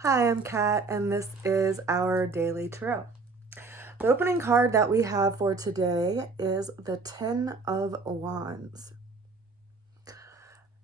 Hi, I'm Kat, and this is our daily tarot. The opening card that we have for today is the Ten of Wands.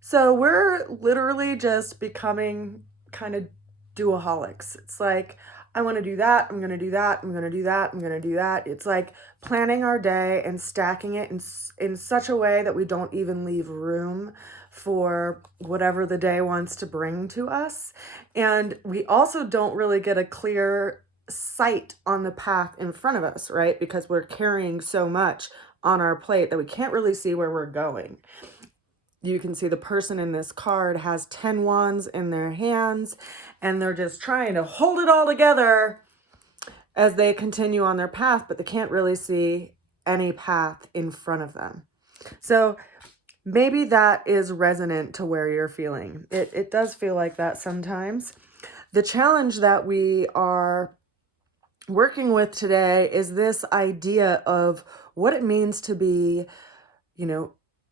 So we're literally just becoming kind of duoholics. It's like, I want to do that, I'm going to do that, I'm going to do that, I'm going to do that. It's like planning our day and stacking it in such a way that we don't even leave room for whatever the day wants to bring to us. And we also don't really get a clear sight on the path in front of us, right? Because we're carrying so much on our plate that we can't really see where we're going. You can see the person in this card has 10 wands in their hands, and they're just trying to hold it all together as they continue on their path, but they can't really see any path in front of them. So maybe that is resonant to where you're feeling. It does feel like that sometimes. The challenge that we are working with today is this idea of what it means to be,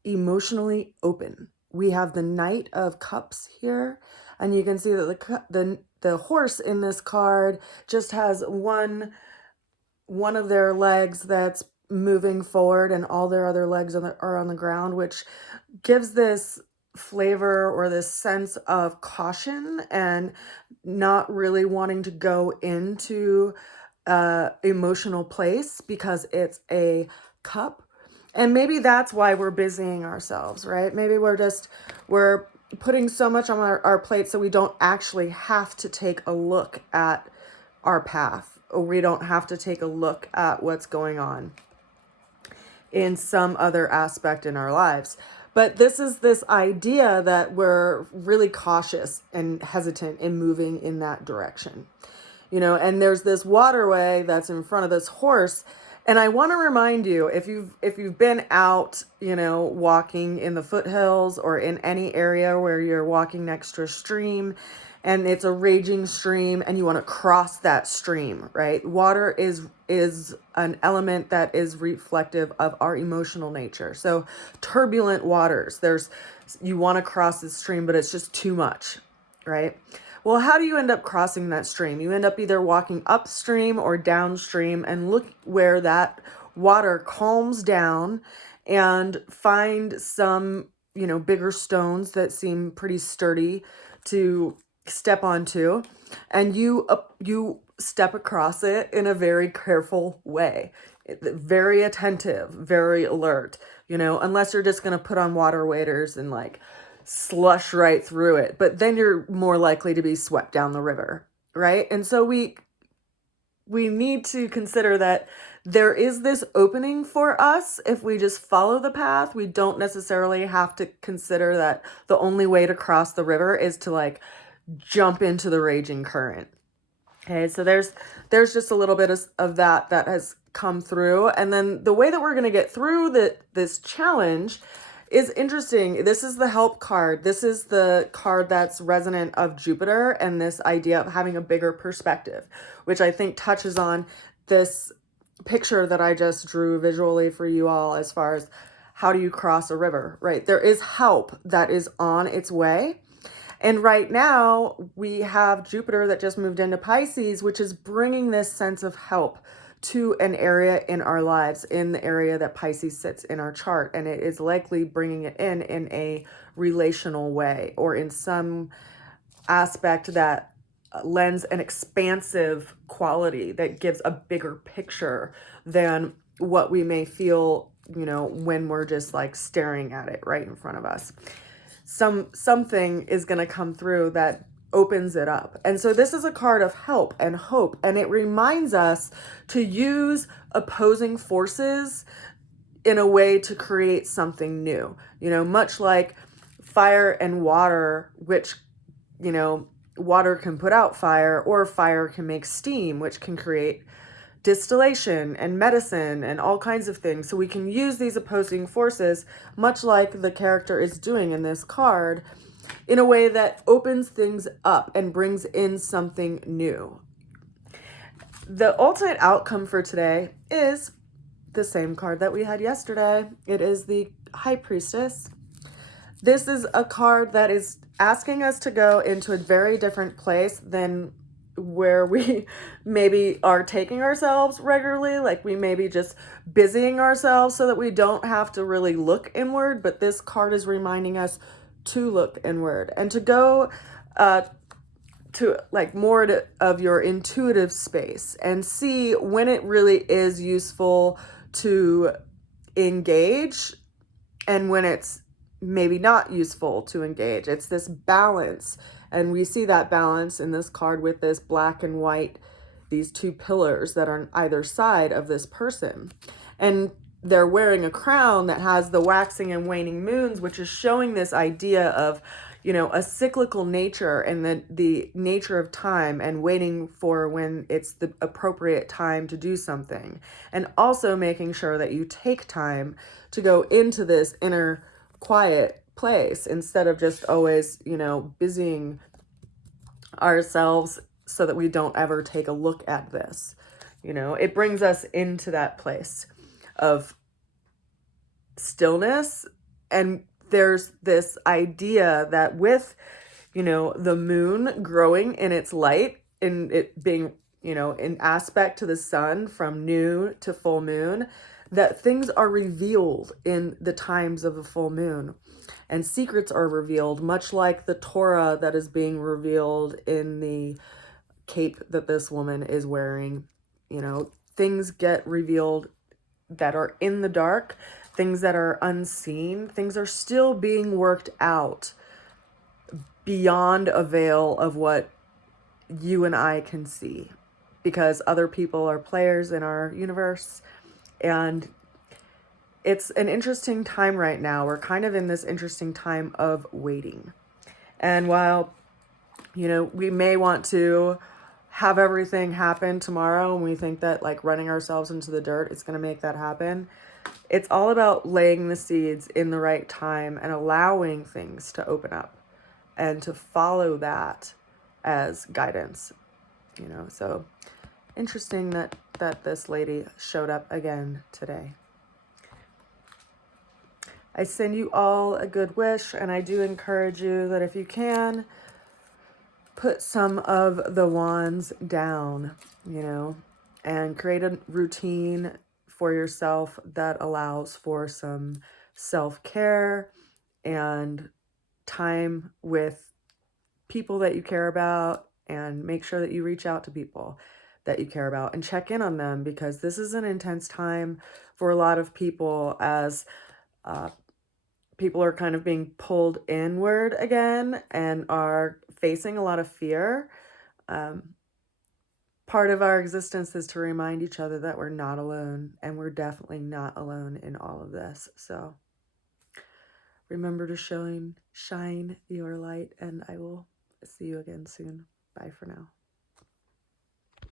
emotionally open. We have the Knight of Cups here, and you can see that the horse in this card just has one of their legs that's moving forward, and all their other legs are on the ground, which gives this flavor or this sense of caution and not really wanting to go into emotional place because it's a cup. And maybe that's why we're busying ourselves, right? Maybe we're putting so much on our plate so we don't actually have to take a look at our path, or we don't have to take a look at what's going on in some other aspect in our lives. But this is this idea that we're really cautious and hesitant in moving in that direction. And there's this waterway that's in front of this horse. And I want to remind you, if you've been out, walking in the foothills or in any area where you're walking next to a stream and it's a raging stream and you want to cross that stream, right? Water is an element that is reflective of our emotional nature. So turbulent waters, you want to cross the stream, but it's just too much, right? Well, how do you end up crossing that stream? You end up either walking upstream or downstream, and look where that water calms down and find some, bigger stones that seem pretty sturdy to step onto, and you step across it in a very careful way, very attentive, very alert, unless you're just going to put on water waders and slush right through it, but then you're more likely to be swept down the river, right? And so we need to consider that there is this opening for us if we just follow the path. We don't necessarily have to consider that the only way to cross the river is to jump into the raging current. Okay, so there's just a little bit of that has come through. And then the way that we're going to get through this challenge is interesting. This is the help card. This is the card that's resonant of Jupiter and this idea of having a bigger perspective, which I think touches on this picture that I just drew visually for you all as far as how do you cross a river, right? There is help that is on its way. And right now we have Jupiter that just moved into Pisces, which is bringing this sense of help to an area in our lives, in the area that Pisces sits in our chart. And it is likely bringing it in a relational way, or in some aspect that lends an expansive quality that gives a bigger picture than what we may feel, when we're just staring at it right in front of us. Something is going to come through that opens it up. And so this is a card of help and hope, and it reminds us to use opposing forces in a way to create something new, much like fire and water, which, water can put out fire, or fire can make steam, which can create distillation and medicine and all kinds of things. So we can use these opposing forces, much like the character is doing in this card, in a way that opens things up and brings in something new. The ultimate outcome for today is the same card that we had yesterday. It is the High Priestess. this is a card that is asking us to go into a very different place than where we maybe are taking ourselves regularly. Like we may be just busying ourselves so that we don't have to really look inward. But this card is reminding us to look inward and to go to like more of your intuitive space and see when it really is useful to engage and when it's maybe not useful to engage. It's this balance. And we see that balance in this card with this black and white, these two pillars that are on either side of this person. And they're wearing a crown that has the waxing and waning moons, which is showing this idea of, you know, a cyclical nature and the nature of time and waiting for when it's the appropriate time to do something. And also making sure that you take time to go into this inner quiet place instead of just always, you know, busying ourselves so that we don't ever take a look at this. You know, it brings us into that place of stillness. And there's this idea that with, you know, the moon growing in its light, in it being, you know, in aspect to the sun from new to full moon, that things are revealed in the times of a full moon and secrets are revealed, much like the Torah that is being revealed in the cape that this woman is wearing. You know, things get revealed that are in the dark, things that are unseen, things are still being worked out beyond a veil of what you and I can see, because other people are players in our universe. And it's an interesting time right now. We're kind of in this interesting time of waiting. And while, you know, we may want to have everything happen tomorrow and we think that like running ourselves into the dirt is going to make that happen, it's all about laying the seeds in the right time and allowing things to open up and to follow that as guidance, you know. So interesting that this lady showed up again today. I send you all a good wish, and I do encourage you that if you can, put some of the wands down, you know, and create a routine for yourself that allows for some self-care and time with people that you care about, and make sure that you reach out to people that you care about and check in on them, because this is an intense time for a lot of people as people are kind of being pulled inward again and are facing a lot of fear. Part of our existence is to remind each other that we're not alone, and we're definitely not alone in all of this. So remember to shine your light, and I will see you again soon. Bye for now.